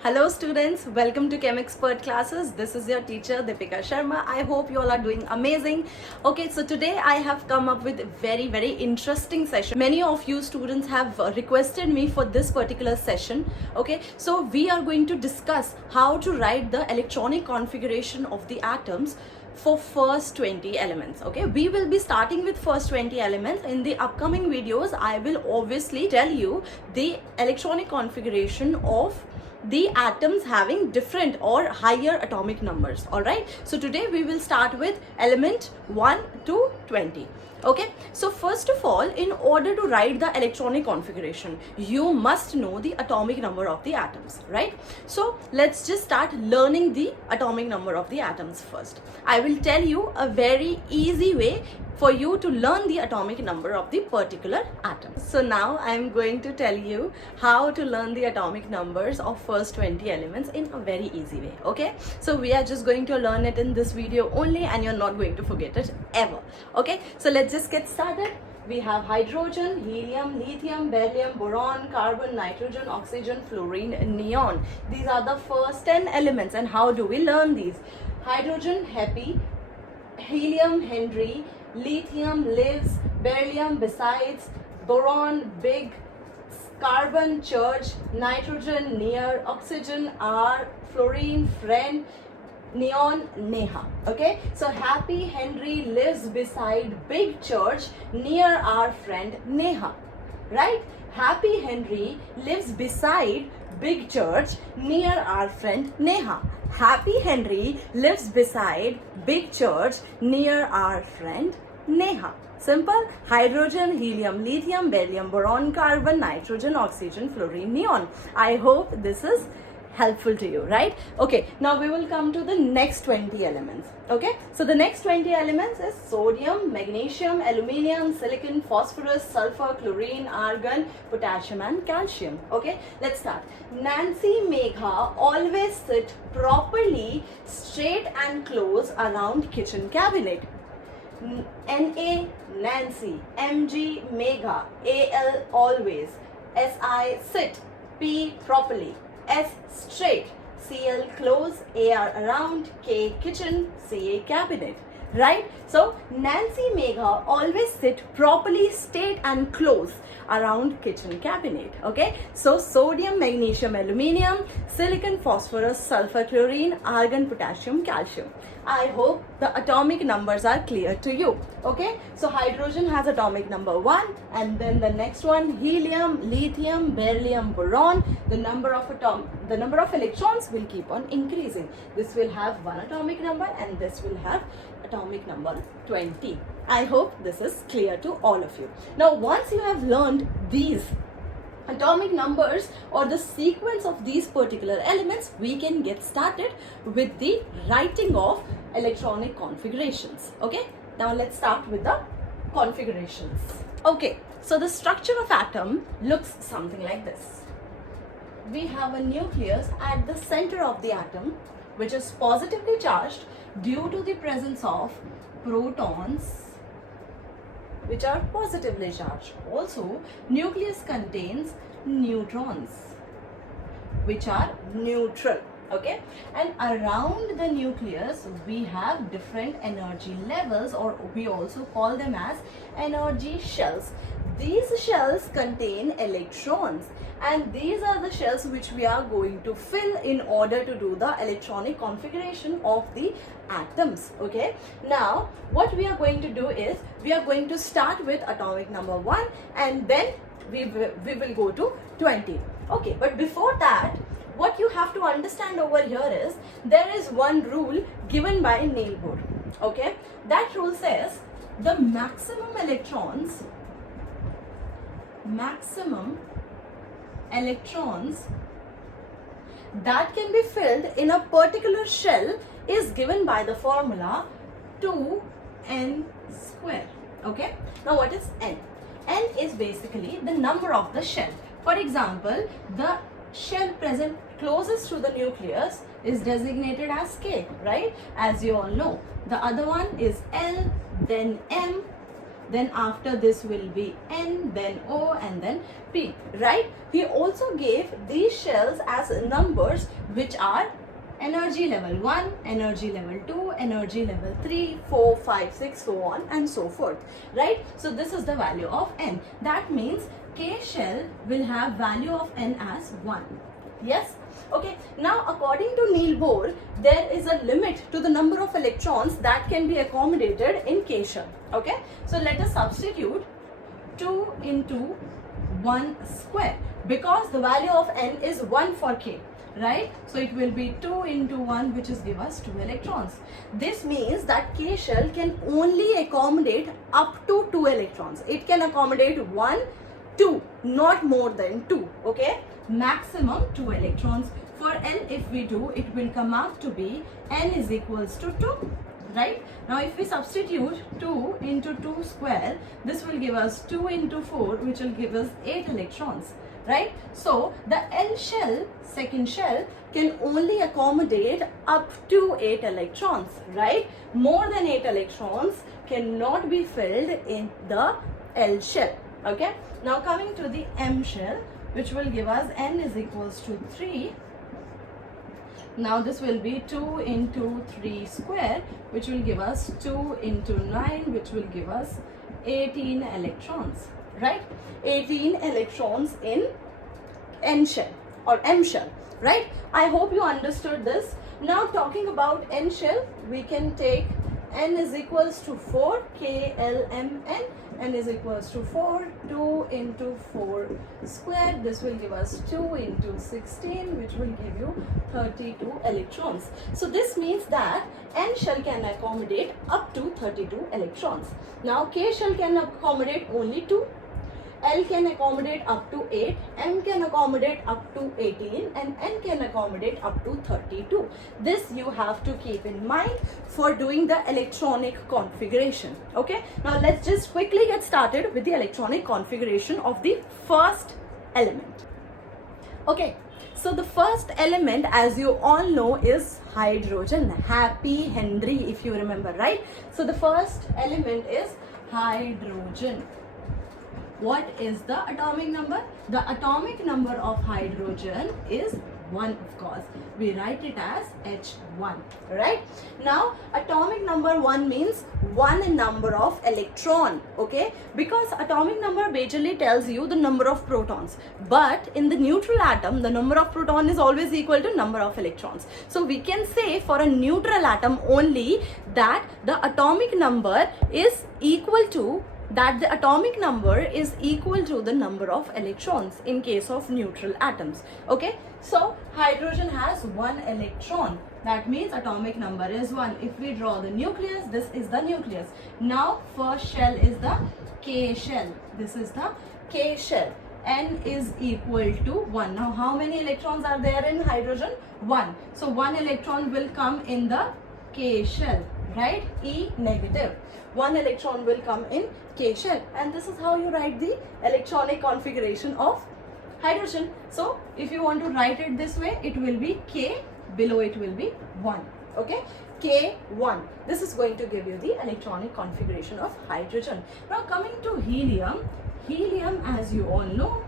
Hello students, welcome to Chem Expert classes. This is your teacher Deepika Sharma. I hope you all are doing amazing. Okay, so today I have come up with a very interesting session. Many of you students have requested me for this particular session. Okay, so we are going to discuss how to write the electronic configuration of the atoms for first 20 elements. Okay, we will be starting with first 20 elements. In the upcoming videos I will obviously tell you the electronic configuration of the atoms having different or higher atomic numbers. All right, so today we will start with element 1 to 20. Okay, so first of all, in order to write the electronic configuration, you must know the atomic number of the atoms, right? So let's just start learning the atomic number of the atoms first. I will tell you a very easy way for you to learn the atomic number of the particular atom. So now I am going to tell you how to learn the atomic numbers of first 20 elements in a very easy way. Okay, so we are just going to learn it in this video only and you're not going to forget it ever. Okay, so let's just get started. We have hydrogen, helium, lithium, beryllium, boron, carbon, nitrogen, oxygen, fluorine, and neon. These are the first 10 elements. And how do we learn these? Hydrogen, Heppy, helium, Henry, lithium, lives, beryllium, besides, boron, big, carbon, church, nitrogen, near, oxygen, R, fluorine, friend, neon, neha. Okay, so happy, Henry, lives beside big church, near our friend Neha, right? Happy Henry lives beside big church, near our friend Neha. Happy Henry lives beside big church, near our friend Neha. Simple. Hydrogen, helium, lithium, beryllium, boron, carbon, nitrogen, oxygen, fluorine, neon. I hope this is helpful to you, right? Okay, now we will come to the next 20 elements. Okay, so the next 20 elements is sodium, magnesium, aluminium, silicon, phosphorus, sulfur, chlorine, argon, potassium and calcium. Okay, let's start. Nancy Megha always sit properly straight and close around kitchen cabinet. NA Nancy, MG Megha, AL always, SI sit, P properly, S straight, CL close, AR around, K kitchen, CA cabinet. Right? So Nancy Megha always sit properly straight and close around kitchen cabinet. Okay, so sodium, magnesium, aluminium, silicon, phosphorus, sulfur, chlorine, argon, potassium, calcium. I hope the atomic numbers are clear to you. Okay, so hydrogen has atomic number 1, and then the next one, helium, lithium, beryllium, boron. The number of electrons will keep on increasing. This will have 1 atomic number and this will have atomic number 20. I hope this is clear to all of you. Now once you have learned these atomic numbers or the sequence of these particular elements, we can get started with the writing of electronic configurations. Okay, now let's start with the configurations. Okay, so the structure of atom looks something like this. We have a nucleus at the center of the atom, which is positively charged due to the presence of protons, which are positively charged. Also, nucleus contains neutrons, which are neutral. Okay, and around the nucleus we have different energy levels, or we also call them as energy shells. These shells contain electrons, and these are the shells which we are going to fill in order to do the electronic configuration of the atoms. Okay, now what we are going to do is we are going to start with atomic number 1 and then we will go to 20. Okay, but before that, what you have to understand over here is there is one rule given by Neil Bohr. Okay, that rule says the maximum electrons that can be filled in a particular shell is given by the formula 2n square. Okay, now what is n? N is basically the number of the shell. For example, the shell present closest to the nucleus is designated as K, right? As you all know. The other one is L, then M, then after this will be N, then O, and then P, right? He also gave these shells as numbers which are energy level 1, energy level 2, energy level 3, 4, 5, 6, so on and so forth, right? So this is the value of N. That means K shell will have value of N as 1. Yes? Okay. Now according to Niels Bohr, there is a limit to the number of electrons that can be accommodated in K shell. Okay. So let us substitute 2 into 1 square, because the value of N is 1 for K. Right? So it will be 2 into 1, which is give us 2 electrons. This means that K shell can only accommodate up to 2 electrons. It can accommodate 1, 2, not more than 2. Okay? Maximum 2 electrons. For N, if we do, it will come out to be N is equals to 2. Right? Now if we substitute 2 into 2 square, this will give us 2 into 4, which will give us 8 electrons. Right? So the L shell, second shell, can only accommodate up to 8 electrons, right? More than 8 electrons cannot be filled in the L shell. Okay? Now coming to the M shell, which will give us N is equals to 3. Now this will be 2 into 3 square, which will give us 2 into 9, which will give us 18 electrons. Right? 18 electrons in N shell or M shell, right? I hope you understood this. Now talking about N shell, we can take N is equals to 4, K, L, M, N. N is equals to 4, 2 into 4 square. This will give us 2 into 16, which will give you 32 electrons. So this means that N shell can accommodate up to 32 electrons. Now K shell can accommodate only 2. L can accommodate up to 8, M can accommodate up to 18, and N can accommodate up to 32. This you have to keep in mind for doing the electronic configuration. Okay, now let's just quickly get started with the electronic configuration of the first element. Okay, so the first element, as you all know, is hydrogen. Happy Henry, if you remember, right? So the first element is hydrogen. What is the atomic number? The atomic number of hydrogen is 1, of course. We write it as H1, right? Now, atomic number 1 means one number of electron, okay? Because atomic number majorly tells you the number of protons. But in the neutral atom, the number of proton is always equal to number of electrons. So we can say for a neutral atom only that the atomic number is equal to the number of electrons in case of neutral atoms. Okay, so hydrogen has 1 electron. That means atomic number is 1. If we draw the nucleus, this is the nucleus. Now first shell is the K shell. This is the K shell. N is equal to 1. Now how many electrons are there in hydrogen? 1. So 1 electron will come in the K shell, right? E negative. 1 electron will come in K shell, and this is how you write the electronic configuration of hydrogen. So if you want to write it this way, it will be K, below it will be 1. Okay, K1. This is going to give you the electronic configuration of hydrogen. Now coming to helium. Helium, as you all know,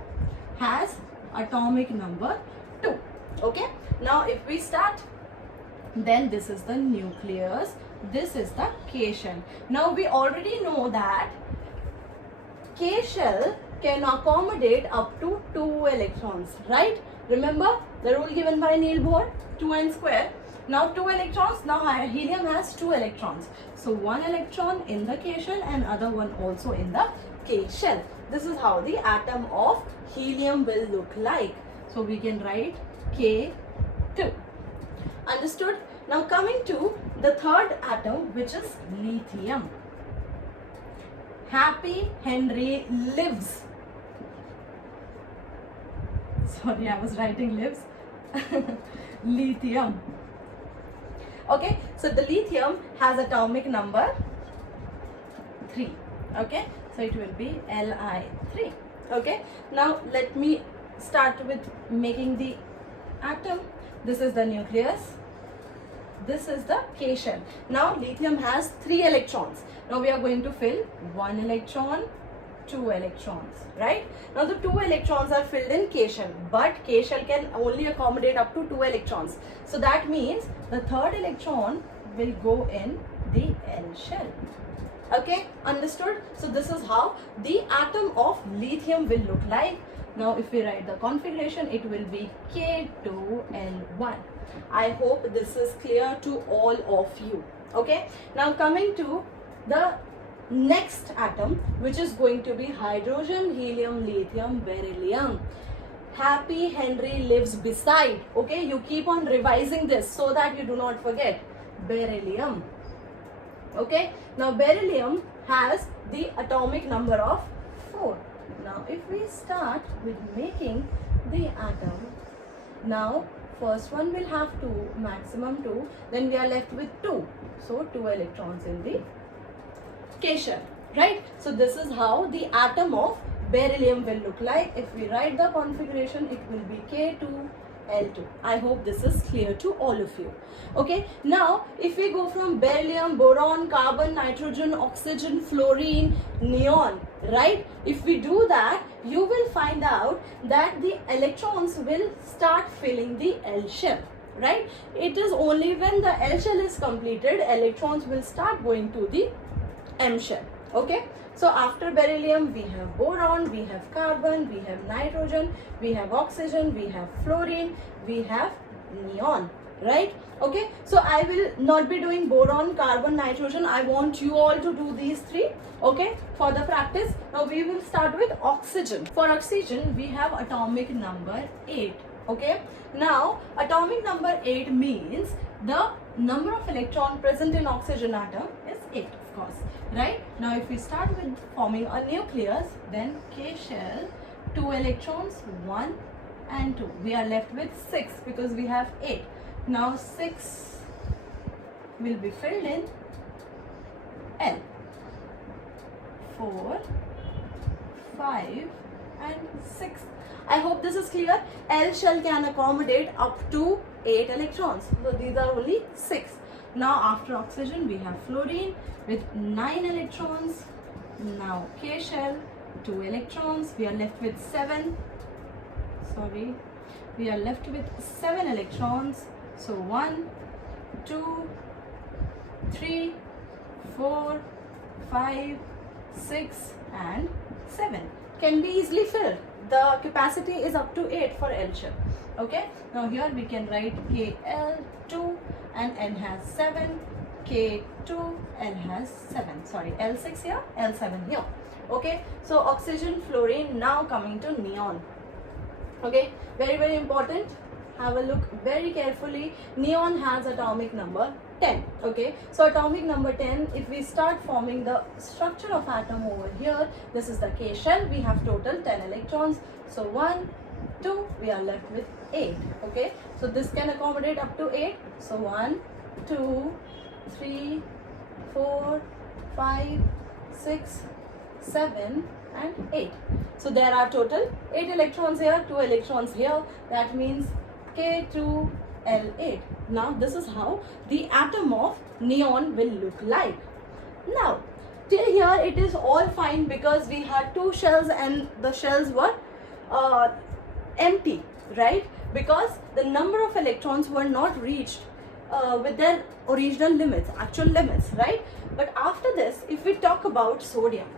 has atomic number 2. Okay, now if we start, then this is the nucleus, this is the K shell. Now we already know that K shell can accommodate up to 2 electrons, right? Remember the rule given by Niels Bohr, 2n square. Now 2 electrons, now helium has 2 electrons. So 1 electron in the K shell and other one also in the K shell. This is how the atom of helium will look like. So we can write K2. Understood? Now coming to the third atom, which is lithium. Happy Henry lives. Sorry, I was writing lives. Lithium. Okay, so the lithium has atomic number 3. Okay, so it will be Li3. Okay, now let me start with making the atom. This is the nucleus. this is the K shell. Now lithium has 3 electrons. Now we are going to fill 1 electron, 2 electrons, right? Now the 2 electrons are filled in K shell, but K shell can only accommodate up to 2 electrons. So that means the third electron will go in the L shell. Okay, understood? So this is how the atom of lithium will look like. Now if we write the configuration, it will be K2L1. I hope this is clear to all of you. Okay, now coming to the next atom, which is going to be hydrogen, helium, lithium, beryllium. Happy Henry lives beside. Okay, you keep on revising this so that you do not forget. Beryllium. Okay, now beryllium has the atomic number of 4. Now if we start with making the atom, now first one will have 2, maximum 2, then we are left with 2. So 2 electrons in the K shell, right? So this is how the atom of beryllium will look like. If we write the configuration, it will be K2L2. I hope this is clear to all of you. Okay, now if we go from beryllium, boron, carbon, nitrogen, oxygen, fluorine, neon, right? If we do that, you will find out that the electrons will start filling the L shell, right? It is only when the L shell is completed, electrons will start going to the M shell. Okay, so after beryllium we have boron, we have carbon, we have nitrogen, we have oxygen, we have fluorine, we have neon, right? Okay, so I will not be doing boron, carbon, nitrogen. I want you all to do these 3, okay, for the practice. Now we will start with oxygen. For oxygen we have atomic number 8. Okay, now atomic number 8 means the number of electron present in oxygen atom is 8, of course, right? Now if we start with forming a nucleus, then K shell, 2 electrons, 1 and 2. We are left with 6 because we have 8. Now 6 will be filled in L. 4, 5 and 6. I hope this is clear. L shell can accommodate up to 8 electrons. So these are only 6. Now after oxygen we have fluorine with 9 electrons. Now K shell, 2 electrons. We are left with 7. Sorry. We are left with 7 electrons. So 1, 2, 3, 4, 5, 6 and 7. Can be easily filled. The capacity is up to 8 for L shell. Okay, now here we can write KL2 and N has 7, K2, L has 7. Sorry, L6 here, L7 here. Okay, so oxygen, fluorine. Now coming to neon. Okay, very, very important. Have a look very carefully. Neon has atomic number 10. Okay, so atomic number 10, if we start forming the structure of atom over here, this is the K shell. We have total 10 electrons. So 1, 2, we are left with 8. Okay, so this can accommodate up to 8. So 1, 2, 3, 4, 5, 6, 7 and 8. So there are total 8 electrons here, 2 electrons here. That means K2L8. Now this is how the atom of neon will look like. Now till here it is all fine because we had 2 shells and the shells were empty, right? Because the number of electrons were not reached with their original limits, actual limits, right? But after this, if we talk about sodium,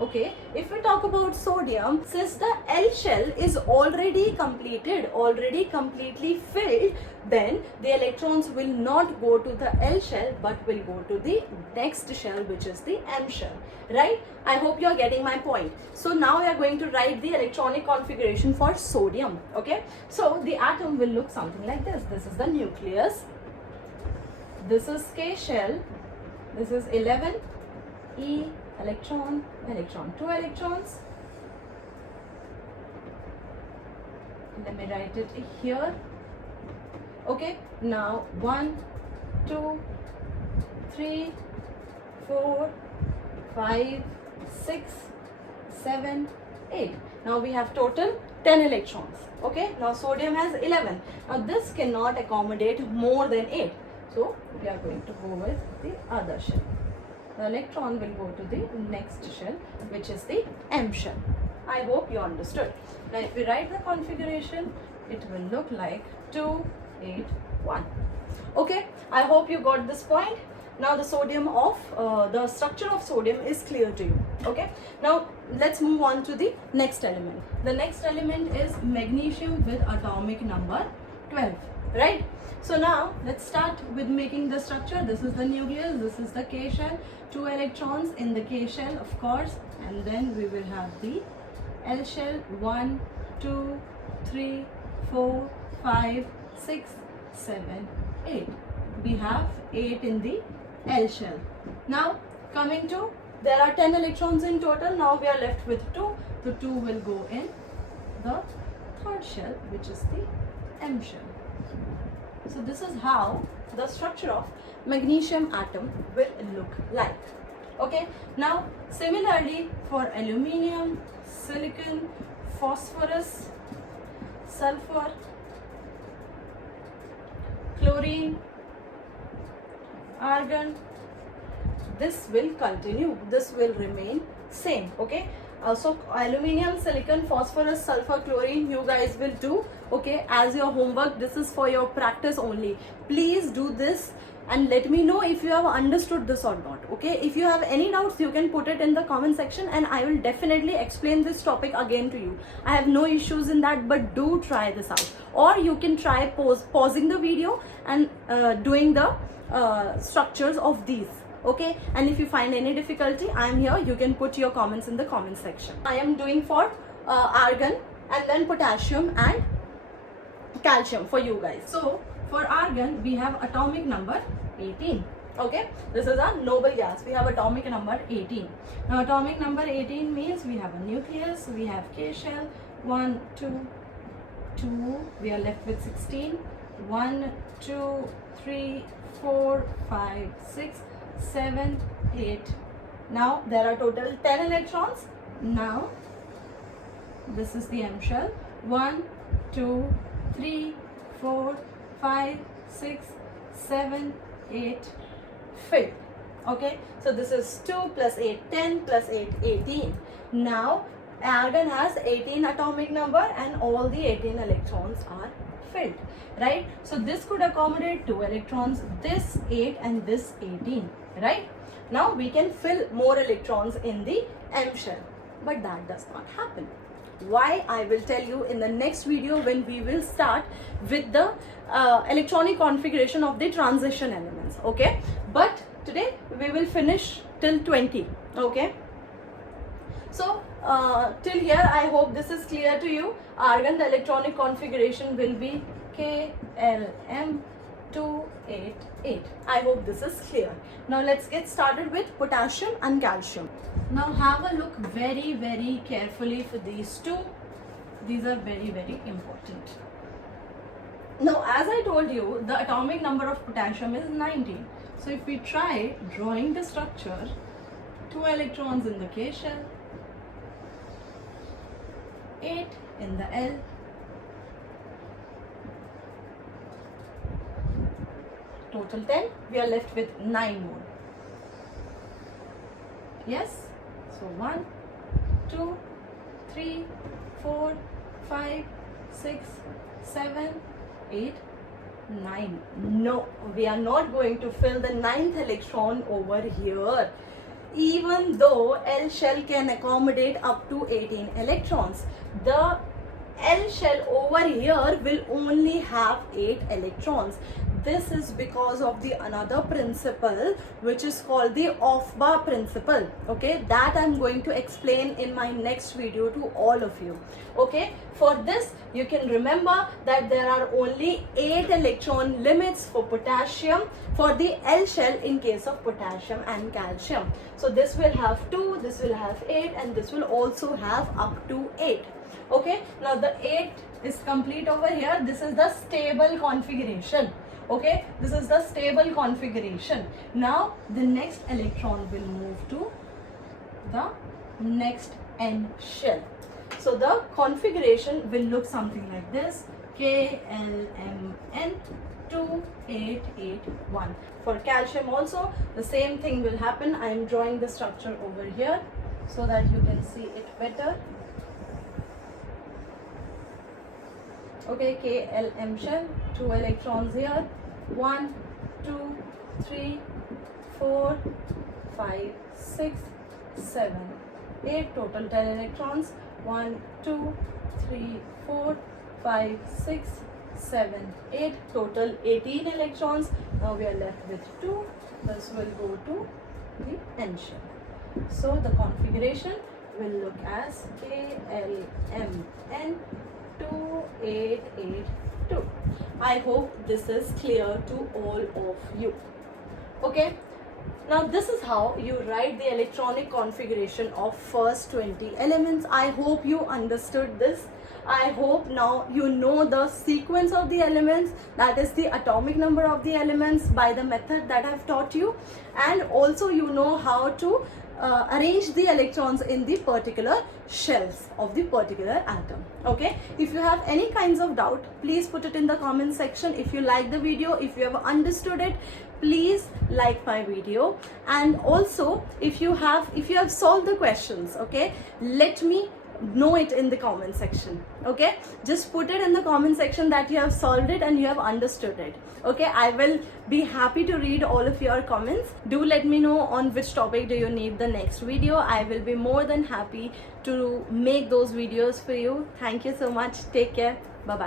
okay, if we talk about sodium, since the L shell is already completed, already completely filled, then the electrons will not go to the L shell but will go to the next shell, which is the M shell, right? I hope you are getting my point. So now we are going to write the electronic configuration for sodium. Okay, so the atom will look something like this. This is the nucleus, this is K shell, this is 11 E, electron, electron, 2 electrons. Let me write it here. Okay, now 1, 2, 3, 4, 5, 6, 7, 8. Now we have total 10 electrons. Okay, now sodium has 11. Now this cannot accommodate more than 8. So we are going to go with the other shell. The electron will go to the next shell, which is the M shell. I hope you understood. Now if we write the configuration, it will look like 2, 8, 1. Okay, I hope you got this point. Now the structure of sodium is clear to you. Okay, now let's move on to the next element. The next element is magnesium with atomic number 12, right? So now let's start with making the structure. This is the nucleus, this is the K shell, 2 electrons in the K shell, of course, and then we will have the L shell, 1, 2, 3, 4, 5, 6, 7, 8. We have 8 in the L shell. Now coming to, there are 10 electrons in total. Now we are left with 2. So 2 will go in the third shell, which is the M shell. So this is how the structure of magnesium atom will look like. Okay, now similarly for aluminium, silicon, phosphorus, sulfur, chlorine, argon, this will continue, this will remain same. Okay, so aluminium, silicon, phosphorus, sulfur, chlorine, you guys will do, okay, as your homework. This is for your practice only. Please do this and let me know if you have understood this or not. Okay, if you have any doubts, you can put it in the comment section and I will definitely explain this topic again to you. I have no issues in that, but do try this out, or you can try pausing the video and doing the structures of these. Okay, and if you find any difficulty, I am here. You can put your comments in the comment section. I am doing for argon and then potassium and calcium for you guys. So for argon, we have atomic number 18. Okay, this is a noble gas. We have atomic number 18. Now atomic number 18 means we have a nucleus, we have K shell, 1, 2, 2, we are left with 16, 1, 2, 3, 4, 5, 6, 7, 8. Now there are total 10 electrons. Now this is the M shell, 1, 2, 3, 4, 5, 6, 7, 8, filled. Okay, so this is 2 plus 8, 10 plus 8, 18. Now argon has 18 atomic number and all the 18 electrons are filled, right? So this could accommodate 2 electrons, this 8 and this 18, right? Now we can fill more electrons in the M shell, but that does not happen. Why? I will tell you in the next video, when we will start with the electronic configuration of the transition elements. Okay, but today we will finish till 20. Okay, so till here I hope this is clear to you. Argon, the electronic configuration will be KLm288. I hope this is clear. Now let's get started with potassium and calcium. Now have a look very, very carefully for these two. These are very, very important. Now as I told you, the atomic number of potassium is 19. So if we try drawing the structure, 2 electrons in the K shell, 8 in the L, total 10, we are left with 9 more. Yes, so 1, 2, 3, 4, 5, 6, 7, 8, 9. No, we are not going to fill the 9th electron over here. Even though L shell can accommodate up to 18 electrons, the L shell over here will only have 8 electrons. This is because of the another principle which is called the Aufbau principle. Okay, that I'm going to explain in my next video to all of you. Okay, for this you can remember that there are only 8 electron limits for potassium for the L shell in case of potassium and calcium. So this will have 2, this will have 8, and this will also have up to 8. Okay, now the 8 is complete over here. This is the stable configuration. Okay, this is the stable configuration. Now the next electron will move to the next N shell. So the configuration will look something like this: KLMN 2881. For calcium also the same thing will happen. I am drawing the structure over here so that you can see it better. Okay, KLM shell, 2 electrons here, 1, 2, 3, 4, 5, 6, 7, 8, total 10 electrons, 1, 2, 3, 4, 5, 6, 7, 8, total 18 electrons. Now we are left with 2. This will go to the N shell. So the configuration will look as KLMN 2882. I hope this is clear to all of you. Okay, now this is how you write the electronic configuration of first 20 elements. I hope you understood this. I hope now you know the sequence of the elements, that is the atomic number of the elements, by the method that I've taught you, and also you know how to arrange the electrons in the particular shells of the particular atom. Okay, if you have any kinds of doubt, please put it in the comment section. If you like the video, if you have understood it, please like my video. And also if you have solved the questions, okay, let me know it in the comment section. Okay, just put it in the comment section that you have solved it and you have understood it. Okay, I will be happy to read all of your comments. Do let me know on which topic do you need the next video. I will be more than happy to make those videos for you. Thank you so much. Take care. Bye bye.